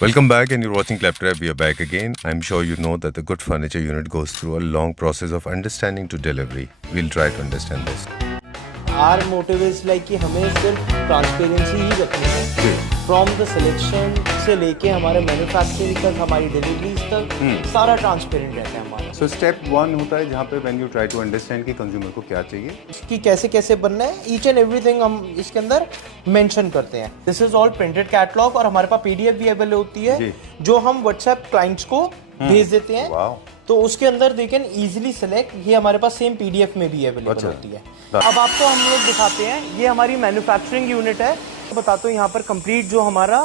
Welcome back, and you're watching Claptrap. We are back again. I'm sure you know that the good furniture unit goes through a long process of understanding to delivery. We'll try to understand this. Our motive is like कि हमें सिर्फ transparency ही रखनी है from the selection से लेके हमारे manufacturing तक, हमारी डिलीवरीज तक सारा ट्रांसपेरेंट रहता है हमारा। So step 1 होता है जहाँ पे when you try to understand कि कंज्यूमर को क्या चाहिए, कि कैसे कैसे बनना है, ईच एंड एवरीथिंग हम इसके अंदर मेंशन करते हैं। This is all printed catalogue और हमारे पास पीडीएफ भी अवेलेबल होती है जो हम व्हाट्सएप क्लाइंट्स को भेज देते हैं। तो उसके अंदर दे कैन इजीली सेलेक्ट, ये हमारे पास सेम पीडीएफ में भी अवेलेबल होती है। अब आपको हम लोग दिखाते हैं, ये हमारी मैन्युफैक्चरिंग यूनिट है। तो बताता हूँ यहाँ पर कंप्लीट जो हमारा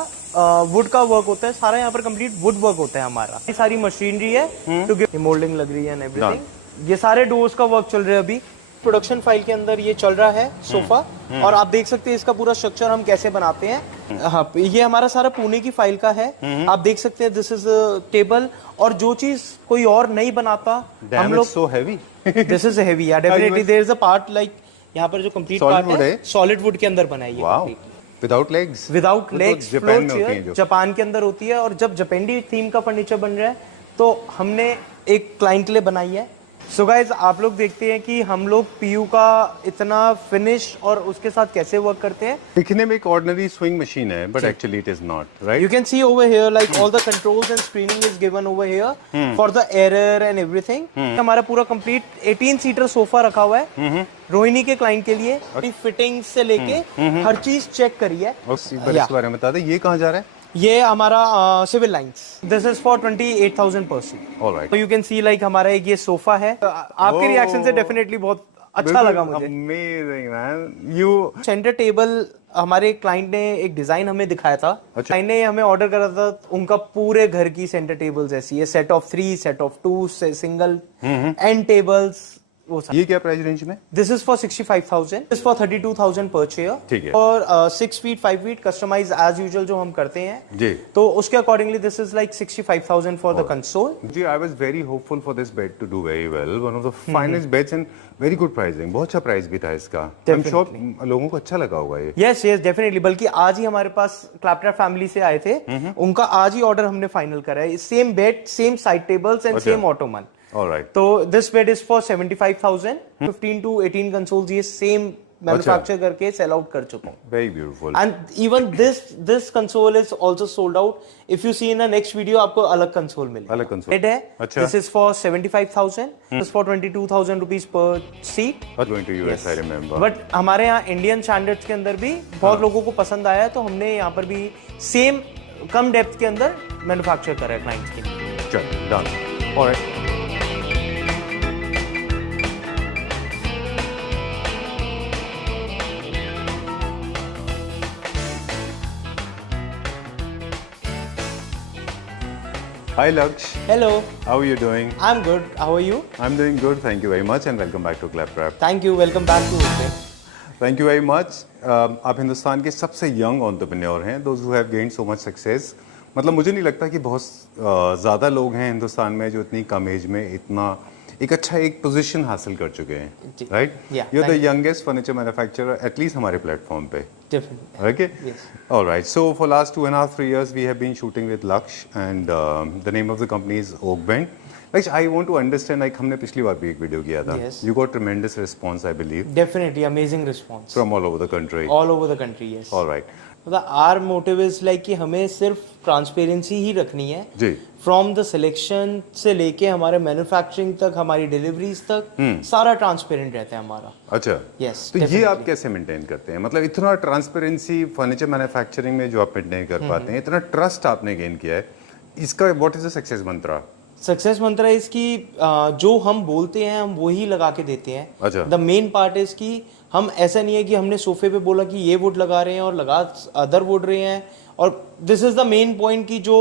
वुड का वर्क होता है, सारा यहाँ पर कंप्लीट वुड वर्क होता है हमारा। ये सारी मशीनरी है तो मोल्डिंग लग रही है एंड एवरीथिंग। ये सारे डोर्स का वर्क चल रहा है अभी। प्रोडक्शन फाइल के अंदर ये चल रहा है सोफा, और आप देख सकते हैं इसका पूरा स्ट्रक्चर हम कैसे बनाते हैं। हाँ, ये हमारा सारा पुणे की फाइल का है। आप देख सकते हैं दिस इज टेबल, और जो चीज कोई और नहीं बनाता हम लोग। so heavy. This is heavy, या definitely there is a part like यहाँ पर जो कंप्लीट पार्ट है सॉलिड वुड के अंदर बना है ये। Without legs, without legs, floor chair Japan के अंदर होती है। और जब जापानी थीम का फर्नीचर बन रहा है तो हमने एक क्लाइंट के लिए बनाई है। सो गाइज, आप लोग देखते हैं कि हम लोग पीयू का इतना फिनिश और उसके साथ कैसे वर्क करते हैं। दिखने में एक ऑर्डिनरी स्विंग मशीन है, but actually it is not, right? You can C over here like all the controls and screening is given over here for the error and everything. हमारा पूरा कंप्लीट 18 सीटर सोफा रखा हुआ है रोहिणी के client के लिए। Fitting से लेके हर चीज चेक करी है। इस बारे में बता दे, ये कहाँ जा रहा है? ये हमारा civil lines. This is for 28,000 per seat. Alright, तो यू कैन सी लाइक हमारा एक ये सोफा है। आपके रिएक्शन से डेफिनेटली बहुत अच्छा लगा मुझे। Amazing man. You centre table हमारे क्लाइंट ने एक डिजाइन हमें दिखाया था। क्लाइंट ने हमें ऑर्डर करा था, उनका पूरे घर की सेंटर टेबल्स ऐसी है, set of 3, set of 2, single end tables. ये क्या प्राइस रेंज में? This is for 65,000, this for 32,000 per chair. ठीक है। और 6 feet 5 feet customise as usual जो हम करते हैं जी, तो उसके accordingly this is like 65,000 for the console. जी, I was very hopeful for this bed to do very well. One of the finest beds and very good pricing. बहुत अच्छा प्राइस भी था इसका। आई एम श्योर लोगों को अच्छा लगा होगा ये। Yes yes definitely. बल्कि आज ही हमारे पास क्लैपट्रैप फैमिली से आए थे, उनका आज ही ऑर्डर हमने फाइनल करा है। Same bed, same side tables and same Ottoman. Alright. तो this bed is for 75,000, 15 to 18 consoles ये सेम मैन्युफैक्चर करके सेल आउट कर चुका हूँ। Very beautiful. And even this console is also sold out. If you see in the next video, आपको अलग console मिलेगा। अलग कंसोल है। अच्छा। This is for 75,000. This is for 22,000 rupees per seat. Going to US, I remember. But हमारे यहाँ Indian standards के अंदर भी बहुत लोगों को पसंद आया, तो हमने यहाँ पर भी सेम कम डेप्थ के अंदर मैन्युफैक्चर करा है क्लाइंट्स के लिए। चल, done. Alright. Hi Laksh. Hello. How are you doing? I'm good. How are you? I'm doing good. Thank you very much and welcome back to Claptrap. Thank you. Welcome back to Utte. Thank you very much. आप हिंदुस्तान के सबसे young entrepreneur हैं, those who have gained so much success. मतलब मुझे नहीं लगता कि बहुत ज़्यादा लोग हैं हिंदुस्तान में जो इतनी कम एज में इतना एक अच्छा एक पोजीशन हासिल कर चुके हैं, right? You are the youngest furniture manufacturer at least हमारे प्लेटफॉर्म पे। Definitely. Okay. Yes. All right. So for last 2.5, 3 years, we have been shooting with Laksh, and the name of the company is Oakbend. Laksh, I want to understand. Like हमने पिछली बार भी एक video किया था. Yes. You got tremendous response, I believe. Definitely amazing response. From all over the country. All over the country, yes. All right. मतलब are motive is like कि हमें सिर्फ ट्रांसपेरेंसी ही रखनी है जी, फ्रॉम द सिलेक्शन से लेके हमारे मैन्युफैक्चरिंग तक, हमारी डिलीवरीज तक सारा ट्रांसपेरेंट रहता है हमारा। अच्छा। यस। तो ये आप कैसे मेंटेन करते हैं? मतलब इतना ट्रांसपेरेंसी फर्नीचर मैन्युफैक्चरिंग में जो आप मेंटेन कर पाते हैं, इतना ट्रस्ट आपने गेन किया है, इसका what is the success Mantra? Success Mantra is कि जो हम बोलते हैं हम वही लगा के देते हैं। अच्छा। द मेन पार्ट इज कि हम ऐसा नहीं है कि हमने सोफे पे बोला कि ये वुड लगा रहे हैं और लगा अदर वुड रहे हैं। और this is the main point कि जो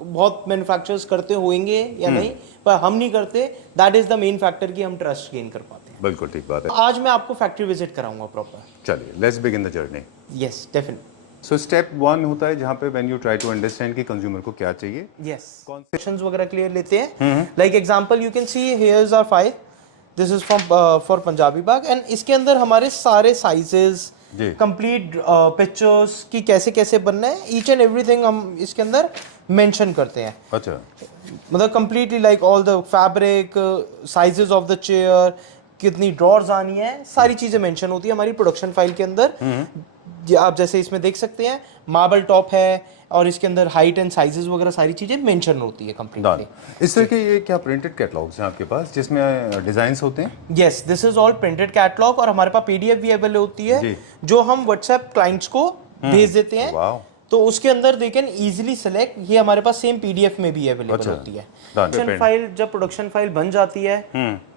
बहुत मैन्युफैक्चरर्स करते होंगे या नहीं, पर हम नहीं करते। That is the main factor कि हम ट्रस्ट गेन कर पाते हैं। बिल्कुल ठीक बात है। आज मैं आपको फैक्ट्री विजिट कराऊंगा प्रॉपर। चलिए, let's begin the journey. Yes definitely. So step 1 होता है जहाँ पे when you try to understand कि कंज्यूमर को क्या चाहिए। यस, कॉन्सेप्शंस वगैरह क्लियर लेते हैं। Like example you can see here is our file, this is from for Punjabi Bagh, and इसके अंदर हमारे सारे साइजेस जी। कंप्लीट पिक्चर्स की कैसे कैसे बनना है, ईच एंड एवरीथिंग हम इसके अंदर मेंशन करते हैं। अच्छा, मतलब completely like all the fabric, sizes of the chair, कितनी ड्रॉर्स आनी है, सारी चीजें मेंशन होती है हमारी प्रोडक्शन फाइल के अंदर। ये आप जैसे इसमें देख सकते हैं मार्बल टॉप है और इसके अंदर हाइट एंड साइजेस वगैरह सारी चीजें मेंशन होती है डन। कंप्लीटली। इस तरह के ये क्या प्रिंटेड कैटलॉग्स हैं आपके पास जिसमें डिजाइन्स होते हैं? Yes, this is all printed catalogue और हमारे पास पीडीएफ भी अवेलेबल होती है जी। जो हम व्हाट्सएप क्लाइंट्स को भेज देते हैं। वाओ। तो उसके अंदर दे कैन इजीली सेलेक्ट, ये हमारे पास सेम पीडीएफ में भी अवेलेबल अच्छा, होती है। done. प्रोडक्शन फाइल, जब प्रोडक्शन फाइल बन जाती है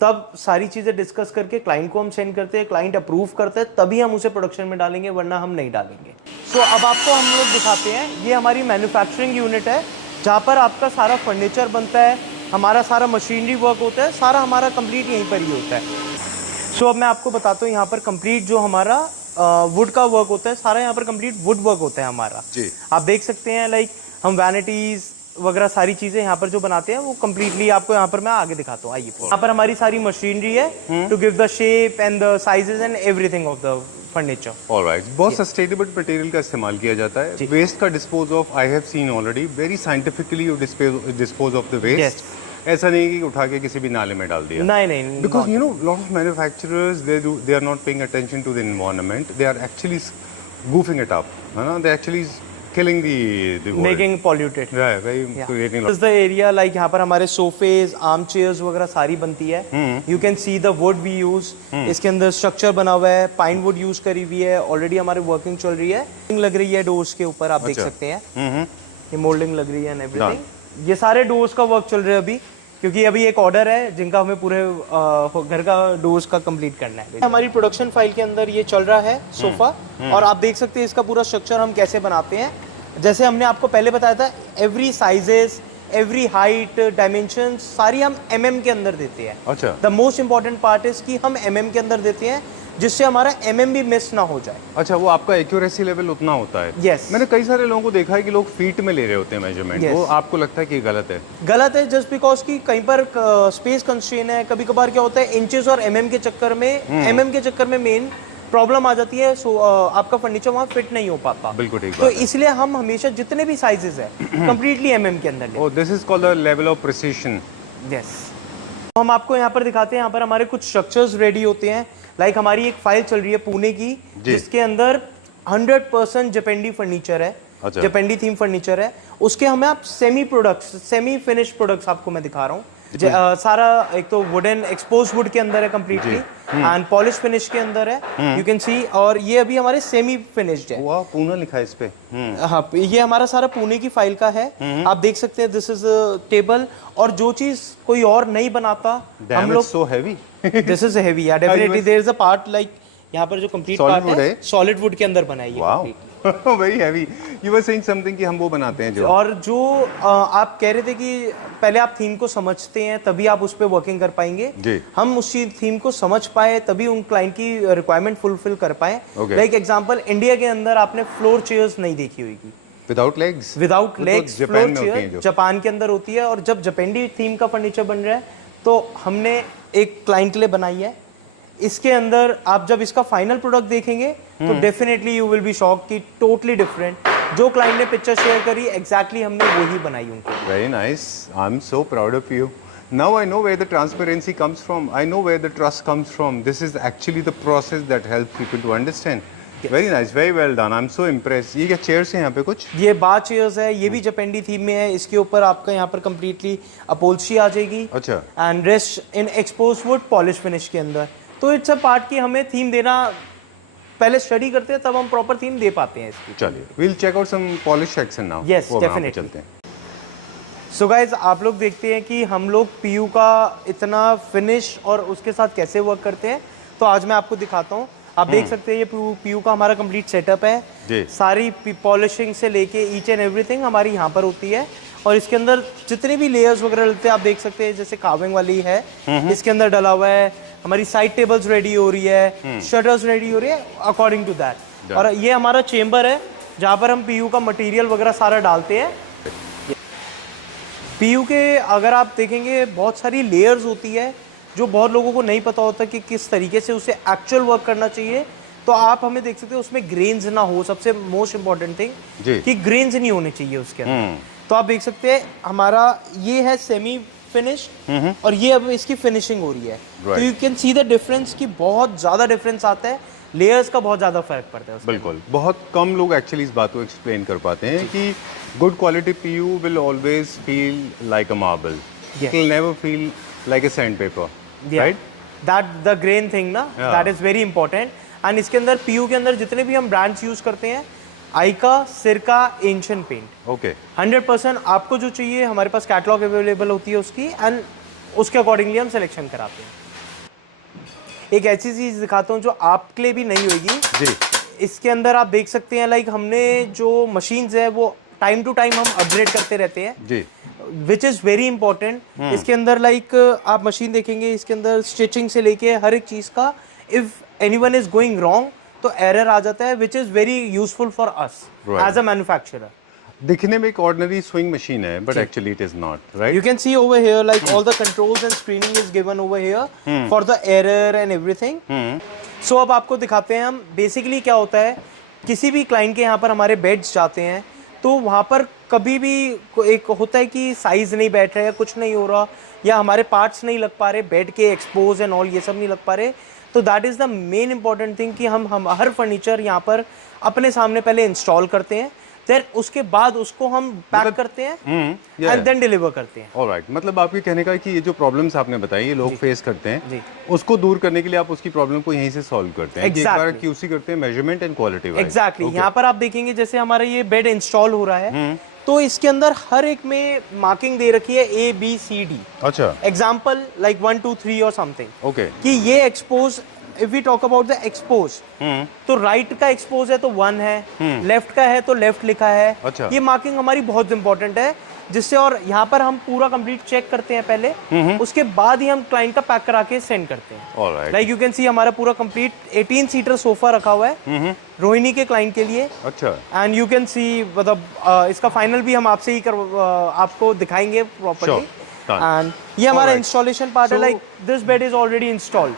तब सारी चीजें डिस्कस करके क्लाइंट को हम सेंड करते हैं, क्लाइंट अप्रूव करते हैं तभी हम उसे प्रोडक्शन में डालेंगे, वरना हम नहीं डालेंगे। सो अब आपको हम लोग दिखाते हैं, ये हमारी मैन्युफैक्चरिंग यूनिट है जहाँ पर आपका सारा फर्नीचर बनता है, हमारा सारा मशीनरी वर्क होता है, सारा हमारा कंप्लीट यहीं पर ही होता है। सो अब मैं आपको बताता हूँ यहाँ पर कंप्लीट जो हमारा वुड का वर्क होता है, सारा यहाँ पर कंप्लीट वुड वर्क होता है हमारा। जी। आप देख सकते हैं लाइक हम वैनिटीज वगैरह सारी चीजें यहाँ पर जो बनाते हैं वो कंप्लीटली आपको यहाँ पर मैं आगे दिखाता हूँ। आइए, यहाँ पर हमारी सारी मशीनरी है to give the shape and the sizes and everything of the furniture. Alright, बहुत सस्टेनेबल मटेरियल का इस्तेमाल किया जाता है। वेस्ट का dispose of I have seen already, very scientifically you dispose of the waste. ऐसा नहीं कि उठा के किसी भी नाले में डाल दिया। नहीं, because you know lot of manufacturers they are not paying attention to the environment, they are actually goofing it up, you know, they actually killing the world, making polluted. yeah, very creating this is the area like यहाँ पर हमारे सोफेज, arm chairs वगैरह सारी बनती है। You can see the wood we use, इसके अंदर structure बना हुआ है, पाइन वुड यूज करी हुई है, ऑलरेडी हमारी वर्किंग चल रही है, लग रही है डोर्स के ऊपर, आप देख सकते हैं ये मोल्डिंग लग रही है एंड एवरीथिंग। ये सारे डोर्स का वर्क चल रहा है अभी, क्योंकि अभी एक ऑर्डर है जिनका हमें पूरे घर का डोर्स का कंप्लीट करना है। हमारी प्रोडक्शन फाइल के अंदर ये चल रहा है सोफा, और आप देख सकते हैं इसका पूरा स्ट्रक्चर हम कैसे बनाते हैं। जैसे हमने आपको पहले बताया था, every sizes, every height, dimension सारी हम mm के अंदर देते हैं। अच्छा, the most important part is कि हम mm के अंदर देते हैं जिससे हमारा mm भी मिस ना हो जाए। अच्छा, वो आपका एक्यूरेसी लेवल उतना होता है? Yes. मैंने कई सारे लोगों को देखा है कि लोग फीट में ले रहे होते हैं मेजरमेंट। Yes. वो आपको लगता है कि गलत है? गलत है, जस्ट बिकॉज कि कहीं पर स्पेस कंस्ट्रेन है, कभी कभार क्या होता है इंचेस और mm के चक्कर में, mm के चक्कर में मेन प्रॉब्लम आ जाती है। सो आपका फर्नीचर वहाँ फिट नहीं हो पाता। बिल्कुल ठीक तो बात है। इसलिए हम हमेशा जितने भी साइजेस है कंप्लीटली mm के अंदर लेते हैं। Oh, this is called the level of precision. Yes, हम आपको यहाँ पर दिखाते हैं, यहाँ पर हमारे कुछ स्ट्रक्चर्स रेडी होते हैं। लाइक हमारी एक फाइल चल रही है पुणे की, जिसके अंदर 100% जपेंडी फर्नीचर है। अच्छा। जपेंडी थीम फर्नीचर है, उसके हमें आप semi products, semi finish products आपको मैं दिखा रहा हूँ। सारा एक तो वुडन एक्सपोज वुड के अंदर है कंप्लीटली, एंड पॉलिश फिनिश के अंदर है, यू कैन सी। और ये अभी हमारे सेमी फिनिश्ड है। वाह, पूना लिखा है इस पे। हाँ, ये हमारा सारा पुणे की फाइल का है। आप देख सकते हैं, दिस इज टेबल, और जो चीज कोई और नहीं बनाता हम लोग। So heavy. This is heavy, या definitely there is a part like यहाँ पर जो कंप्लीट Solid पार्ट wood है है? सॉलिड वुड के अंदर बना है ये complete। Very heavy. You were saying something कि हम वो बनाते हैं जो, और जो आप कह रहे थे कि पहले आप थीम को समझते हैं तभी आप उस पर वर्किंग कर पाएंगे। जी। हम उसी थीम को समझ पाए तभी उन क्लाइंट की रिक्वायरमेंट फुलफिल कर पाए। Okay. लाइक एग्जांपल, इंडिया के अंदर आपने फ्लोर चेयर्स नहीं देखी होगी, without legs. Without legs floor में होती हैं चेयर जापान के अंदर होती है। और जब जापानी थीम का फर्नीचर बन रहा है तो हमने एक क्लाइंट के लिए बनाई है। इसके अंदर आप जब इसका फाइनल प्रोडक्ट देखेंगे तो definitely you will be shock कि टोटली डिफरेंट। जो क्लाइंट ने पिक्चर शेयर करी एग्जैक्टली हमने वही बनाई उनके लिए। Very nice, I am so proud of you. Now I know where the transparency comes from. I know where the trust comes from. This is actually the process that helps people to understand. Yes. Very nice, very well done. I'm so impressed. ये क्या chairs हैं यहाँ पे कुछ? ये बार chairs है, ये भी जापानी थीम में है। इसके ऊपर आपका यहाँ पर कंप्लीटली अपहोल्स्ट्री आ जाएगी। अच्छा। And rest in expose would polish finish के अंदर। तो इट्स अ पार्ट की हमें थीम देना, पहले स्टडी करते हैं तब हम प्रॉपर थीम दे पाते हैं इसकी। चलिए, we'll check out some polish section now. Yes, वो वहाँ पे definitely. चलते हैं। सो गाइज, आप लोग देखते हैं कि हम लोग पीयू का इतना फिनिश और उसके साथ कैसे वर्क करते हैं। तो आज मैं आपको दिखाता हूँ। आप देख सकते हैं ये पीयू का हमारा कंप्लीट सेटअप है जी। सारी पॉलिशिंग से लेके ईच एंड एवरीथिंग हमारी यहाँ पर होती है। और इसके अंदर जितने भी लेयर्स वगैरह लगते हैं आप देख सकते हैं, जैसे कार्विंग वाली है इसके अंदर डला हुआ है। हमारी साइड टेबल्स रेडी हो रही है, शटर्स रेडी हो रही है अकॉर्डिंग टू दैट। और ये हमारा चेम्बर है जहाँ पर हम पीयू का मटेरियल वगैरह सारा डालते हैं। पीयू के अगर आप देखेंगे बहुत सारी लेयर्स होती है जो बहुत लोगों को नहीं पता होता कि किस तरीके से उसे एक्चुअल वर्क करना चाहिए। तो आप हमें देख सकते हो उसमें ग्रेन्स ना हो, सबसे मोस्ट इम्पोर्टेंट जी। थिंग कि ग्रेन्स नहीं होने चाहिए उसके अंदर। तो आप देख सकते हैं हमारा ये है सेमी फिनिश और ये अब इसकी फिनिशिंग हो रही है। तो you can see the difference कि बहुत ज्यादा डिफरेंस आता है, लेयर्स का बहुत ज्यादा फर्क पड़ता है उसके बिल्कुल, बहुत कम लोग एक्चुअली इस बात को एक्सप्लेन कर पाते हैं कि good quality PU will always feel like a marble, it will never feel like a sandpaper, right? That the grain thing ना, that is very important. And इसके अंदर पीयू के अंदर जितने भी हम ब्रांड्स यूज करते हैं, आइका, सिरका, एंशिएंट पेंट, ओके 100% आपको जो चाहिए हमारे पास कैटलॉग अवेलेबल होती है उसकी, एंड उसके अकॉर्डिंगली हम सिलेक्शन कराते हैं। एक ऐसी चीज दिखाता हूँ जो आपके लिए भी नहीं होगी जी। इसके अंदर आप देख सकते हैं, लाइक हमने जो मशीन्स है वो टाइम टू टाइम हम अपग्रेड करते रहते हैं जी। Which is very important. इसके अंदर लाइक आप मशीन देखेंगे, इसके अंदर स्टिचिंग से लेके हर एक चीज का, if anyone is going wrong तो एरर आ जाता है, which is very useful for us as a manufacturer. दिखने में एक ऑर्डिनरी स्विंग मशीन है, but actually it is not, right? You can see over here, like all the controls and screening is given over here for the error and everything. So अब आपको दिखाते हैं हम basically क्या होता है। किसी भी क्लाइंट के यहाँ पर हमारे बेड्स जाते हैं तो वहाँ पर कभी भी एक होता है कि साइज नहीं बैठ रहा है, कुछ नहीं हो रहा, या हमारे पार्ट्स नहीं लग पा रहे, बेड के एक्सपोज एंड ऑल ये सब नहीं लग पा रहे। तो that is the main important thing कि हम हर फर्नीचर यहाँ पर अपने सामने पहले इंस्टॉल करते हैं, देन उसके बाद उसको हम पैक करते हैं एंड देन डिलीवर करते हैं। ऑलराइट, मतलब आपके कहने का है कि ये जो प्रॉब्लम्स आपने बताई ये लोग फेस करते हैं, उसको दूर करने के लिए आप उसकी प्रॉब्लम को यहीं से सॉल्व करते हैं। एक बार क्यूसी करते हैं measurement and quality wise. Exactly. यहाँ पर आप देखेंगे जैसे हमारा ये बेड इंस्टॉल हो रहा है तो इसके अंदर हर एक में मार्किंग दे रखी है ABCD। अच्छा, एग्जाम्पल लाइक 1 2 3 और समथिंग, ओके, कि ये expose, if we talk about the expose, तो राइट का एक्सपोज है तो 1 है, लेफ्ट का है तो लेफ्ट लिखा है। अच्छा। ये मार्किंग हमारी बहुत इंपॉर्टेंट है, जिससे, और यहाँ पर हम पूरा कंप्लीट चेक करते हैं पहले, उसके बाद ही हम क्लाइंट का पैक करा के सेंड करते हैं। ऑलराइट, लाइक यू कैन सी हमारा पूरा कंप्लीट 18 सीटर सोफा रखा हुआ है रोहिणी के क्लाइंट के लिए। अच्छा, एंड यू कैन सी, मतलब इसका फाइनल भी हम आपसे ही आपको दिखाएंगे प्रॉपर्ली। एंड ये हमारा इंस्टॉलेशन पार्ट है, like this bed is already installed.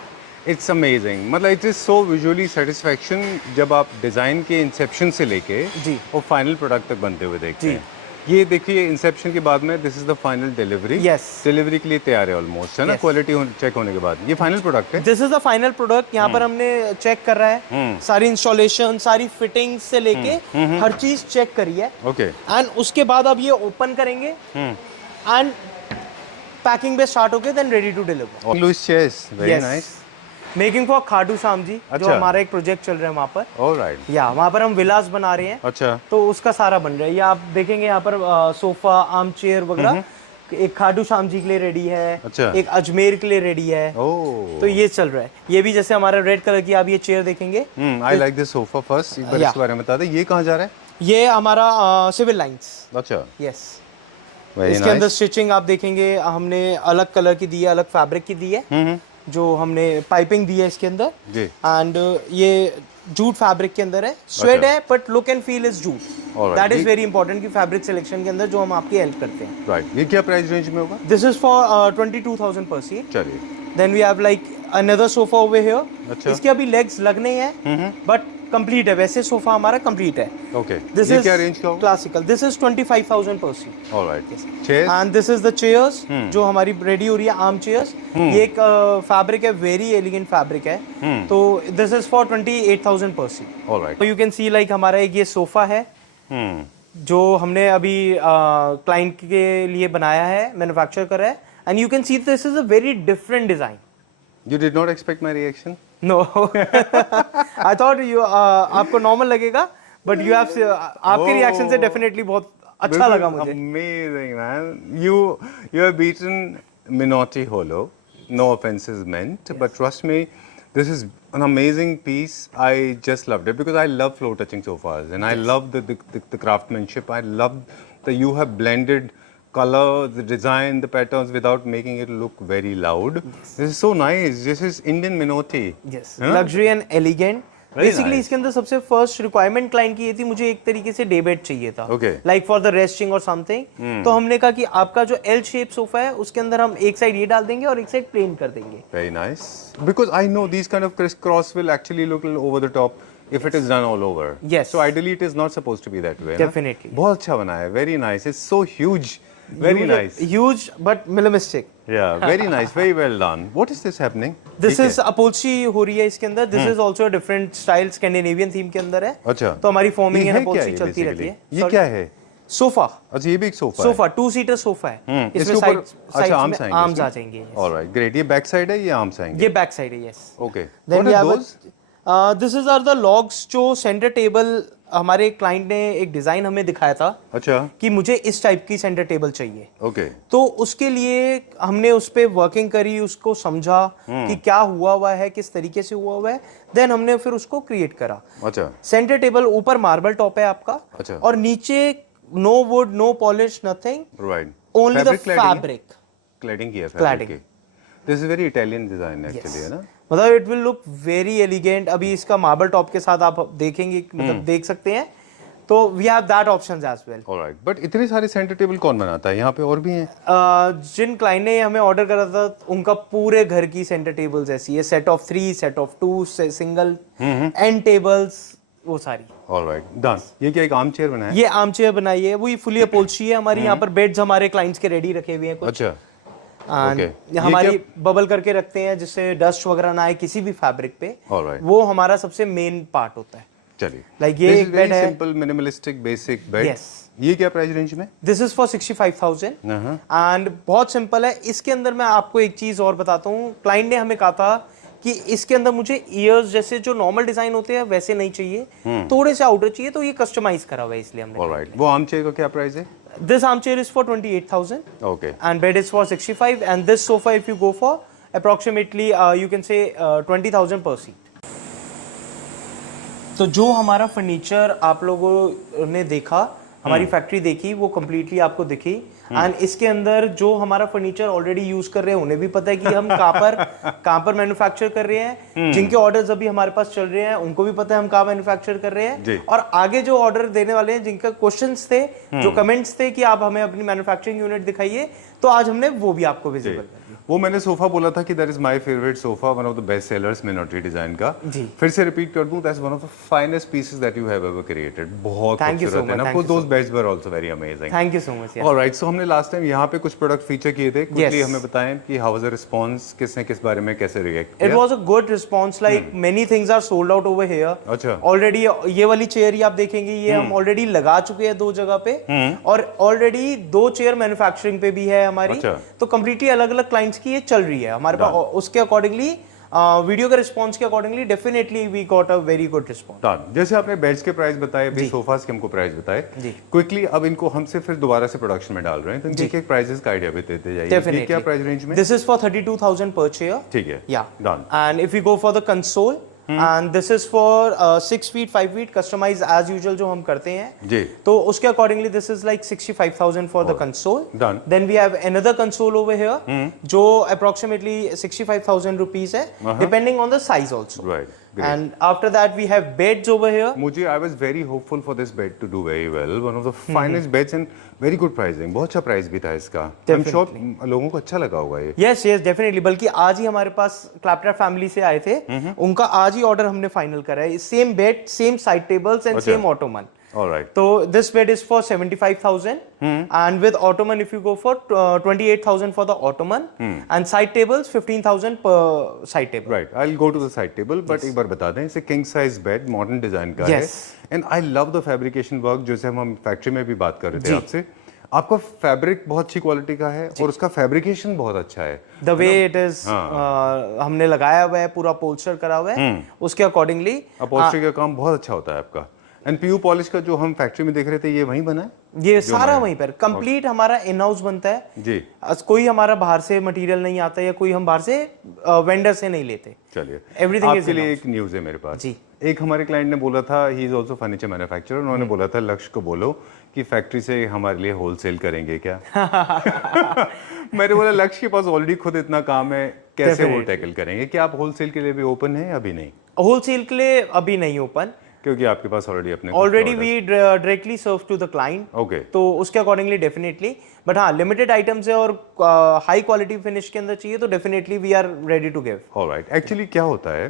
It's amazing, मतलब it is so visually satisfaction जब आप डिजाइन के इंसेप्शन से लेके जी और फाइनल प्रोडक्ट तक बनते हुए देखते हैं। ये देखिए इंसेप्शन के बाद में this is the final delivery. Yes, delivery के लिए तैयार है ऑलमोस्ट, है ना? क्वालिटी चेक होने के बाद ये फाइनल प्रोडक्ट है। This is the final product. यहाँ पर हमने चेक कर रहा है सारी इंस्टॉलेशन, सारी फिटिंग से लेके हर चीज चेक करी है। ओके, एंड उसके बाद अब ये ओपन करेंगे एंड पैकिंग पे स्टार्ट होके then ready to deliver. Louis chairs, very nice. Making for Khatu Shyam ji, जो अच्छा। हमारा एक प्रोजेक्ट चल रहा है वहाँ पर। ऑलराइट, या वहाँ पर हम विलास बना रहे हैं। अच्छा, तो उसका सारा बन रहा है। ये आप देखेंगे यहाँ पर सोफा, आर्म चेयर वगैरह, एक खाटू श्याम जी के लिए रेडी है, अच्छा। एक अजमेर के लिए रेडी है। ओह, तो ये चल रहा है। ये भी जैसे हमारा रेड कलर की आप ये चेयर देखेंगे। I like this sofa. First एक बार इसके बारे में बता दे, ये कहाँ जा रहा है? ये हमारा सिविल लाइंस। अच्छा, यस, वेरी इसके अंदर नाइस। स्टिचिंग आप देखेंगे हमने अलग कलर की दी है, अलग फैब्रिक की दी है, जो हमने पाइपिंग दी है इसके अंदर। जी, एंड ये जूट फैब्रिक के अंदर है, स्वेट है, but look and feel is jute. Alright. That is very important कि फैब्रिक सिलेक्शन के अंदर जो हम आपकी हेल्प करते हैं। राइट, ये क्या प्राइस रेंज में होगा? This is for 22,000 per seat. चलिए, then we have like another sofa over here. अच्छा। इसके अभी लेग्स लगने हैं बट कंप्लीट है, वैसे सोफा हमारा कंप्लीट है। ओके, दिस ये इज क्या रेंज का होगा? क्लासिकल। दिस इज 25,000 पर seat. Alright, chairs, and this is the chairs जो हमारी रेडी हो रही है, आर्म चेयर्स। ये एक फैब्रिक है, वेरी एलिगेंट फैब्रिक है। तो this is for 28,000 per seat. Alright, तो यू कैन सी लाइक हमारा एक ये सोफा है जो हमने अभी क्लाइंट के लिए बनाया है, मैन्युफैक्चर करा है। And you can see this is a very different design. You did not expect my reaction? No, I thought you आपको नॉर्मल लगेगा, बट यू हैव, आपके रिएक्शन से डेफिनेटली बहुत अच्छा लगा मुझे। Amazing, man. You have beaten Minotti Hollow. No offenses meant, but trust me, this is an amazing piece. I just loved it because I love floor touching sofas, and I love the craftsmanship. I love that you have blended color, the design, the patterns without making it look very loud. This is so nice. This is Indian Minotti. Yes, luxury and elegant. Basically इसके अंदर सबसे first requirement client की ये थी, मुझे एक तरीके से डे बेड चाहिए था, लाइक फॉर द रेस्टिंग और समथिंग। तो हमने कहा कि आपका जो एल शेप सोफा है उसके अंदर हम एक साइड ये डाल देंगे और एक साइड प्लेन कर देंगे। Very nice, because I know this kind of criss cross will actually look over the top if it is done all over. Yes. So ideally it is not supposed to be that way. Definitely. बहुत अच्छा बना है, very nice. It's so huge, very nice. Huge but minimalistic. Yeah, very nice, very well done. What is this happening? This is upholstery हो रही है इसके अंदर. This is also a different style, Scandinavian theme के अंदर है. अच्छा. तो हमारी forming and upholstery चलती रहती है. ये क्या है? सोफा. अच्छा, ये भी एक सोफा है. सोफा 2-seater सोफा है. इसमें अच्छा आर्म्स आ जाएंगे. Alright, great. ये बैक साइड है, ये आर्म्स आएंगे. ये बैक साइड है, yes. Okay. Then What we are have those? This is are the logs जो सेंटर टेबल हमारे क्लाइंट ने एक डिजाइन हमें दिखाया था। अच्छा, कि मुझे इस टाइप की सेंटर टेबल चाहिए। ओके। तो उसके लिए हमने उस पे वर्किंग करी, उसको समझा कि क्या हुआ है, किस तरीके से हुआ है, देन हमने फिर उसको क्रिएट करा। अच्छा। सेंटर टेबल ऊपर मार्बल टॉप है आपका। अच्छा। और नीचे no wood, no polish, nothing, right, only the fabric cladding किया है, cladding. This is very Italian design actually, है ना? मतलब it will look very elegant. अभी इसका मार्बल टॉप के साथ आप देखेंगे, मतलब देख सकते हैं। तो we have that options as well. Alright, but इतने सारे सेंटर टेबल कौन बनाता है? यहाँ पे और भी हैं? जिन क्लाइंट ने हमें ऑर्डर करा था उनका पूरे घर की सेंटर टेबल्स ऐसी है, set of 3, set of 2, single end tables, वो सारी। Alright, done. ये क्या एक आर्म चेयर बनाया है? ये आर्म चेयर बनाई है, वही फुली अपहोल्स्ट्री है हमारी। यहाँ पर बेड्स हमारे क्लाइंट्स के रेडी रखे हुए हैं कुछ। अच्छा, हमारी बबल करके रखते हैं जिससे डस्ट वगैरह ना आए किसी भी फैब्रिक पे। Alright. वो हमारा सबसे मेन पार्ट होता है। चलिए, लाइक ये एक बेड है, simple minimalistic basic bed. Yes. ये क्या प्राइस रेंज में? दिस इज फॉर 65,000 एंड बहुत सिंपल है। इसके अंदर मैं आपको एक चीज और बताता हूँ, क्लाइंट ने हमें कहा था कि इसके अंदर मुझे ईयर्स जैसे जो नॉर्मल डिजाइन होते हैं वैसे नहीं चाहिए, थोड़े से आउटर चाहिए, तो ये कस्टमाइज करा हुआ है, इसलिए हमने। ऑलराइट, वो आर्म चेयर का क्या प्राइस है? This armchair is for 28,000. Okay. And bed is for 65. And this sofa, if you go for approximately, you can say 20,000 per seat. तो जो हमारा फर्नीचर आप लोगों ने देखा, हमारी फैक्ट्री देखी, वो कम्प्लीटली आपको दिखी। एंड इसके अंदर जो हमारा फर्नीचर ऑलरेडी यूज कर रहे हैं उन्हें भी पता है कि हम कहाँ पर मैन्युफैक्चर कर रहे हैं। जिनके ऑर्डर्स अभी हमारे पास चल रहे हैं उनको भी पता है हम कहाँ मैन्युफैक्चर कर रहे हैं। और आगे जो ऑर्डर देने वाले हैं, जिनका क्वेश्चंस थे, जो कमेंट्स थे कि आप हमें अपनी मैन्युफैक्चरिंग यूनिट दिखाइए, तो आज हमने वो भी आपको विजिबल। वो मैंने सोफा बोला था कि that is my favourite sofa, one of the best sellers Minotti design का। जी। फिर से रिपीट कर दूं, that's one of the finest pieces that you have ever created. बहुत खूबसूरत है ना, those beds were also very amazing. Thank you so much. Alright, so हमने लास्ट टाइम यहाँ पे कुछ प्रोडक्ट फीचर किए थे, क्विकली हमें बताएं कि हाउ वाज द रिस्पांस, किसने किस बारे में कैसे रिएक्ट किया? It was a good response, like many things are sold out over here. अच्छा। ऑलरेडी ये वाली चेयर ही आप देखेंगे, ये हम ऑलरेडी लगा चुके हैं 2 जगह पे, और ऑलरेडी 2 चेयर मैन्युफैक्चरिंग पे भी है हमारी। अच्छा। तो कंप्लीटली अलग अलग क्लाइंट्स की ये चल रही है हमारे पास। उसके अकॉर्डिंगली वीडियो के रिस्पांस के accordingly definitely we got a very good response. जैसे आपने बेड्स के प्राइस बताए, अभी सोफास के हमको प्राइस बताए, क्विकली अब इनको हमसे फिर दोबारा से प्रोडक्शन में डाल रहे हैं, तो इनके एक प्राइसेस का आइडिया भी देते जाइए। ये क्या प्राइस रेंज में? This is for 32,000 per chair. ठीक है, या done. And if you go for the console, and this is for 6 feet 5 feet customized as usual जो हम करते हैं जी, तो उसके accordingly this is like 65,000 for the console. Done. Then we have another console over here जो approximately 65,000 rupees है, depending on the size also. Right. Great. And after that we have beds over here. मुझे I was very hopeful for this bed to do very well. One of the finest beds and very good pricing. बहुत अच्छा price भी था इसका। I'm sure लोगों को अच्छा लगा होगा ये। Yes, yes, definitely. बल्कि आज ही हमारे पास क्लैपटॉप फैमिली से आए थे, उनका आज ही ऑर्डर हमने फाइनल करा है। Same bed, same side tables and same Ottoman. Alright. So this bed is for 75,000 and with ottoman if you go for 28,000 for the ottoman and side tables 15,000 per side table. Right. I'll go to the side table, but एक बार बता दें, इसे king size bed modern design का है, and I love the fabrication work, जैसे हम factory में भी बात कर रहे थे आपसे। आपका फैब्रिक बहुत अच्छी क्वालिटी का है और उसका फैब्रिकेशन बहुत अच्छा है। The way it is हमने लगाया हुआ है, पूरा पोस्टर करा हुआ है, उसके अकॉर्डिंगली अपहोल्स्ट्री का काम बहुत अच्छा होता है आपका। एंड पीयू पॉलिश का जो हम फैक्ट्री में देख रहे थे, ये वहीं बना है? ये सारा वहीं पर कंप्लीट हमारा इन हाउस बनता है जी। कोई हमारा बाहर से मटेरियल नहीं आता या कोई हम बाहर से वेंडर से नहीं लेते। चलिए, एवरीथिंग आपके लिए एक न्यूज़ है मेरे पास जी। एक हमारे क्लाइंट ने बोला था, he is also furniture manufacturer, उन्होंने बोला था लक्ष्य को बोलो कि फैक्ट्री से हमारे लिए होलसेल करेंगे क्या। मैंने बोला लक्ष्य के पास ऑलरेडी खुद इतना काम है, कैसे वो टैकल करेंगे। क्या आप होलसेल के लिए भी ओपन हैं अभी नहीं? होलसेल के लिए अभी नहीं ओपन, क्योंकि आपके पास ऑलरेडी अपने already we directly serve to the client. Okay, तो उसके अकॉर्डिंगली डेफिनेटली, बट हाँ लिमिटेड आइटम्स है और हाई क्वालिटी फिनिश के अंदर चाहिए तो definitely we are ready to give. Alright. Actually क्या होता है,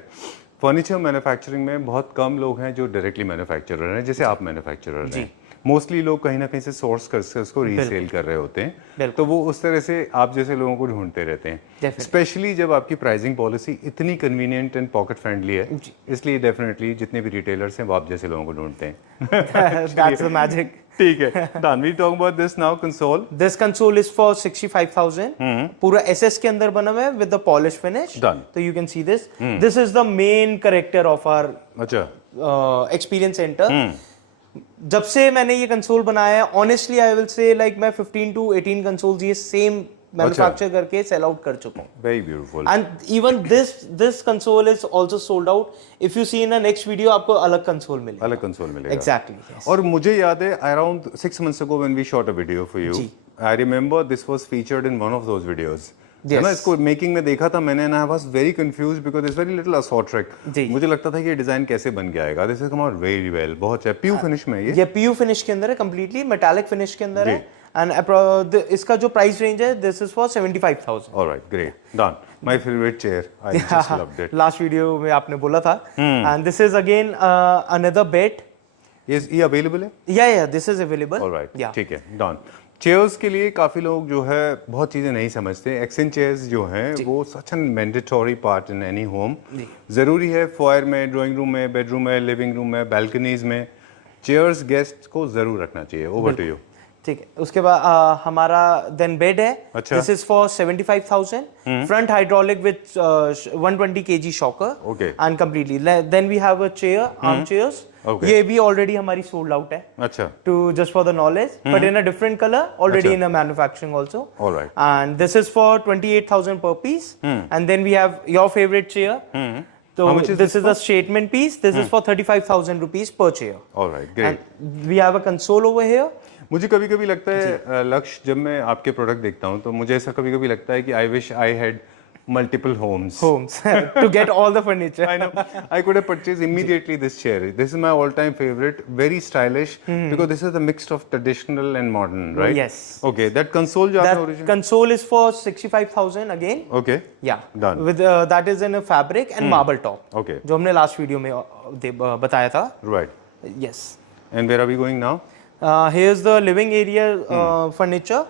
फर्नीचर मैन्युफैक्चरिंग में बहुत कम लोग हैं जो डायरेक्टली मैन्युफैक्चरर हैं, जैसे आप मैन्युफैक्चरर हैं। मोस्टली लोग कहीं ना कहीं से सोर्स करके उसको रीसेल कर रहे होते हैं, तो वो उस तरह से आप जैसे लोगों को ढूंढते रहते हैं। स्पेशली जब आपकी प्राइसिंग पॉलिसी इतनी कन्वीनियंट एंड पॉकेट फ्रेंडली है, इसलिए डेफिनेटली जितने भी रिटेलर्स हैं वो आप जैसे लोगों को ढूंढते हैं। That's the magic. ठीक है, done. We talk about this now. Console, this console is for 65,000, पूरा एसएस के अंदर बना हुआ है with the polish finish. Done. तो you can see this, this is the main character of our अच्छा एक्सपीरियंस सेंटर। जब से मैंने ये कंसोल बनाया है, honestly I will say like मैं 15 to 18 कंसोल्स ये सेम मैन्युफैक्चर करके सेल आउट कर चुका हूँ। Very beautiful. And even this console is also sold out. If you see in the next video आपको अलग कंसोल मिलेगा, अलग कंसोल मिलेगा। एग्जैक्टली। और मुझे याद है around 6 months ago when we shot a video for you, I remember this was featured in one of those videos. है ना, इसको मेकिंग में देखा था मैंने, and I was very confused because there's very little assortric. मुझे लगता था कि ये डिजाइन कैसे बन के आएगा। This has come out very well, बहुत अच्छा। PU फिनिश में ये PU फिनिश के अंदर है, कंप्लीटली मेटालिक फिनिश के अंदर है। एंड इसका जो प्राइस रेंज है, this is for 75,000। Alright, great, done. My favourite chair, I just loved it. Last video में आपने बोला था। And this is again another bed. ये अवेलेबल है? या दिस इज अवेलेबल। ऑलराइट, ठीक है, डन। चेयर्स के लिए काफ़ी लोग जो है बहुत चीज़ें नहीं समझते। एक्सचेंज चेयर्स जो हैं वो such an mandatory part in any home. ज़रूरी है फॉयर में, ड्राइंग रूम में, बेडरूम में, लिविंग रूम में, बालकनीज में चेयर्स गेस्ट को ज़रूर रखना चाहिए। Over to you. ठीक है, उसके बाद हमारा देन बेड है। अच्छा। This is for 75,000, front hydraulic with 120 kg shocker. Okay. And completely then we have a chair, arm chairs. ये भी ऑलरेडी हमारी सोल्ड आउट है। अच्छा। To just for the knowledge, but in a different color, already in a manufacturing also. All right. And this is for 28,000 per piece. And then we have your favorite chair. So How much is this is a statement piece. This is for 35,000 rupees per chair. All right, great. And we have a console over here. मुझे कभी कभी लगता है लक्ष्य, जब मैं आपके product देखता हूँ तो मुझे ऐसा कभी कभी लगता है कि I wish I had multiple homes to get all the furniture. I know. I could have purchased immediately this chair. This is my all-time favorite. Very stylish because this is a mix of traditional and modern, right? Yes. Okay. That console जो आपने That original. console is for 65,000 again. Okay. Yeah. Done. With that is in a fabric and marble top. Okay. जो हमने last video में बताया था. Right. Yes. And where are we going now? Here's the living area furniture.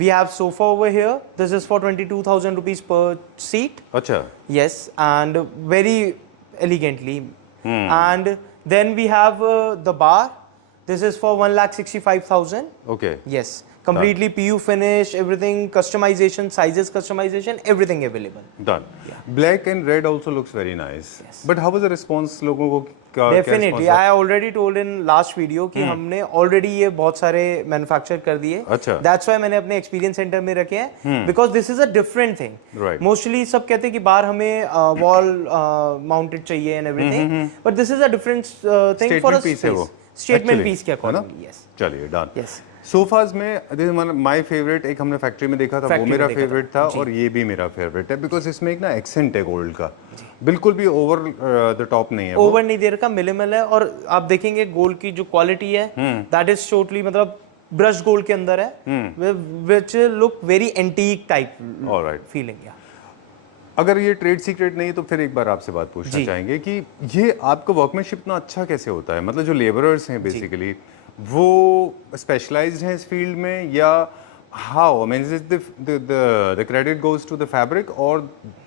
We have sofa over here. This is for 22,000 rupees per seat. अच्छा. Yes, and very elegantly. And then we have the bar. This is for 1,65,000. Okay. Yes, completely PU finish, everything customization, sizes customization, everything available. Done. Black and red also looks very nice. Yes. But how was the response? लोगों को Definitely, I already told in last video कि हमने already ये बहुत सारे manufacture कर दिए. अच्छा. That's why मैंने अपने experience center में रखे हैं. Because this is a different thing. Right. Mostly सब कहते हैं कि बाहर हमें wall mounted चाहिए and everything. But this is a different thing for us. Statement piece है वो. Statement piece के according. Yes. चलिए, done. Yes. सोफाज में माय फेवरेट एक हमने फैक्ट्री में देखा था, वो मेरा फेवरेट था और ये भी मेरा फेवरेट है बिकॉज इसमें एक ना एक्सेंट है गोल्ड का, बिल्कुल भी ओवर द टॉप नहीं है, ओवर नहीं दे रखा, मिनिमल है। और आप देखेंगे गोल्ड की जो क्वालिटी है दैट इज टोटली मतलब ब्रश गोल्ड के अंदर है, which look very antique type alright feeling. अगर ये ट्रेड सीक्रेट नहीं तो फिर एक बार आपसे बात पूछना चाहेंगे कि ये आपका वर्कमैनशिप इतना अच्छा कैसे होता है? मतलब जो लेबरर्स हैं बेसिकली वो स्पेशलाइज्ड हैं इस फील्ड में, या how? I mean is the credit goes to the fabric और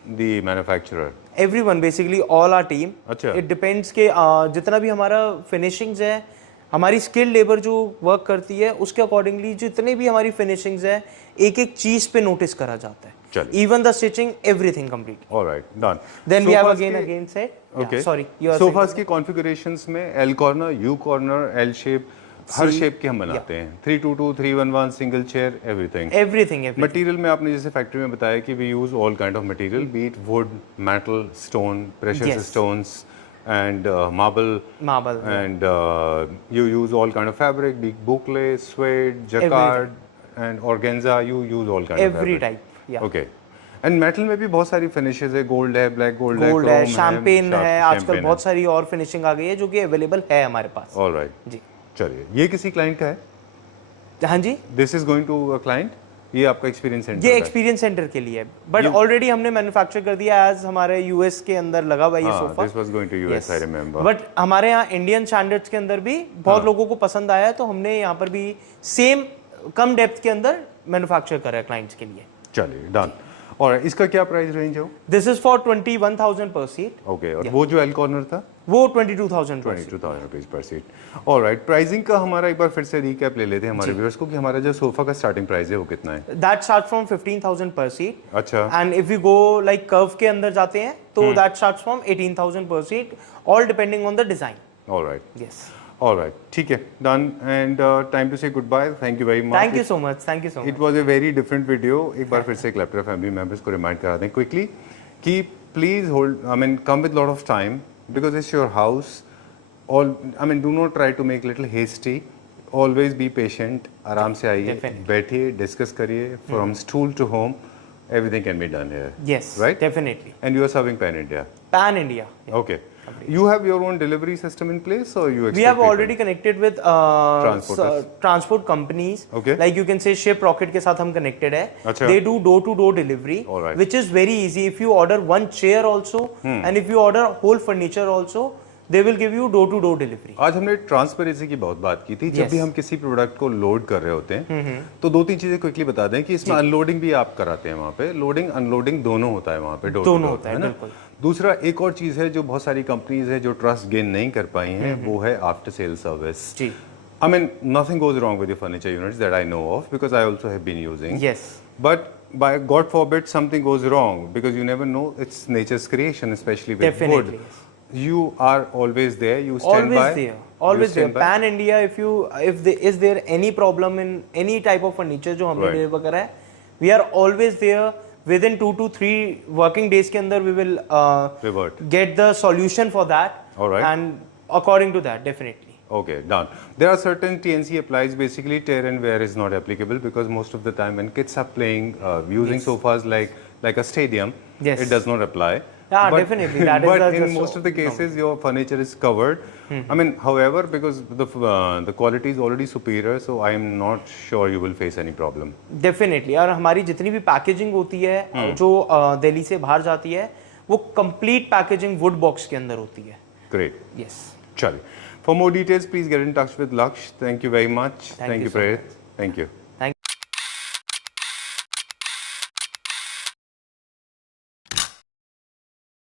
the manufacturer? Everyone, basically all our team. अच्छा। इट डिपेंड्स के जितना भी हमारा फिनिशिंग्स है, हमारी स्किल्ड लेबर जो वर्क करती है उसके अकॉर्डिंगली जितने भी हमारी फिनिशिंग्स है एक एक चीज पे नोटिस करा जाता है। Even the stitching, everything complete. All right, done. Then we have again set. Okay. Sorry, you are Sofas की configurations में L corner, U corner, L shape, हर शेप के हम बनाते हैं। 322, 311, सिंगल चेयर, एवरीथिंग। मटेरियल में आपने जैसे फैक्ट्री में बताया कि we use all kind of material, be it wood, metal, stone, precious stones, and marble. Marble, yeah. And you use all kind of fabric, boucle, suede, jacquard, and organza. You use all kind of Every fabric. type, yeah. Okay. And metal में भी बहुत सारी finishes है, gold है, black gold है, gold है, chrome champagne है, आजकल champagne बहुत सारी और फिनिशिंग आ गई है जो कि अवेलेबल है हमारे पास। All right. जी चलिए, ये किसी क्लाइंट का है? हाँ जी, This is going to a client? ये आपका एक्सपीरियंस सेंटर ये है? एक्सपीरियंस सेंटर के लिए है, बट ऑलरेडी हमने मैन्युफैक्चर कर दिया एज हमारे यूएस के अंदर लगा हुआ है ये हाँ, sofa. this was going to US, I remember. But हमारे यहाँ इंडियन स्टैंडर्ड्स के अंदर भी बहुत लोगों को पसंद आया है, तो हमने यहाँ पर भी सेम कम डेप्थ के अंदर मैन्युफैक्चर करा है क्लाइंट्स के लिए। चलिए, डन। और इसका क्या प्राइस रेंज है? दिस इज फॉर 21,000 पर सीट। ओके, और वो जो एल कॉर्नर था? वो 22,000 per seat. 22,000 rupees per seat. Alright, pricing का हमारा एक बार फिर से रिकैप ले लेते हैं हमारे व्यूअर्स को कि हमारा जो सोफा का स्टार्टिंग प्राइस है वो कितना है? दैट स्टार्ट फ्रॉम 15,000 पर सीट। अच्छा। And if you go like curve के अंदर जाते हैं तो that starts from 18,000 per seat, all depending on the design. Alright, yes, alright, ठीक है, done. And time to say good bye. Thank you very much. Thank you so much, thank you so it much. Was a very different video. एक बार फिर से Clapter family members को remind करा दें quickly कि please hold, I mean come with lot of time because it's your house. All, I mean, do not try to make little hasty. Always be patient. आराम से आइए, बैठिए, discuss करिए. From stool to home, everything can be done here. Yes, right? Definitely. And you are serving Pan India. Pan India. Yeah. Okay. You have your own delivery system in place, or you expect We have people? already connected with Transporters. transport companies. Okay. Like you can say Ship Rocket के साथ हम connected है. अच्छा. They do door-to-door delivery, Alright. which is very easy. If you order one chair also, and if you order whole furniture also, they will give you door-to-door delivery. आज हमने transparency की बहुत बात की थी। जब भी हम किसी प्रोडक्ट को लोड कर रहे होते हैं तो दो तीन चीजें क्विकली बता दें कि इसमें अनलोडिंग भी आप कराते हैं वहाँ पे, लोडिंग अनलोडिंग दोनों होता है वहाँ पे, दोनों होता है, ना? बिल्कुल। दूसरा एक और चीज है जो बहुत सारी कंपनीज है जो ट्रस्ट गेन नहीं कर पाई हैं, वो है आफ्टर सेल सर्विस। जी। I mean, nothing goes wrong with your furniture units that I know of because I also have been using. Yes. But by God forbid something goes wrong because you never know, it's nature's creation, especially with Definitely. wood. You are always there. You stand by. Always there. Always there. Pan India. If there is there any problem in any type of furniture जो हमने deliver करा है, we are always there. Within 2 to 3 working days के अंदर we will revert. Get the solution for that. All right. And according to that, definitely. Okay, done. There are certain TNC applies. Basically, tear and wear is not applicable because most of the time when kids are playing, using sofas like a stadium, Yes. it does not apply. Yeah, definitely. That is but the in most of the cases, your furniture is covered. I mean, however, because the quality is already superior, so I am not sure you will face any problem. Definitely. और हमारी जितनी भी packaging होती है जो दिल्ली से बाहर जाती है, वो कंप्लीट पैकेजिंग वुड बॉक्स के अंदर होती है। Great. Yes. चलिए. For more details, please get in touch with Laksh. Thank you very much. Thank you, so Prerit. Thank you.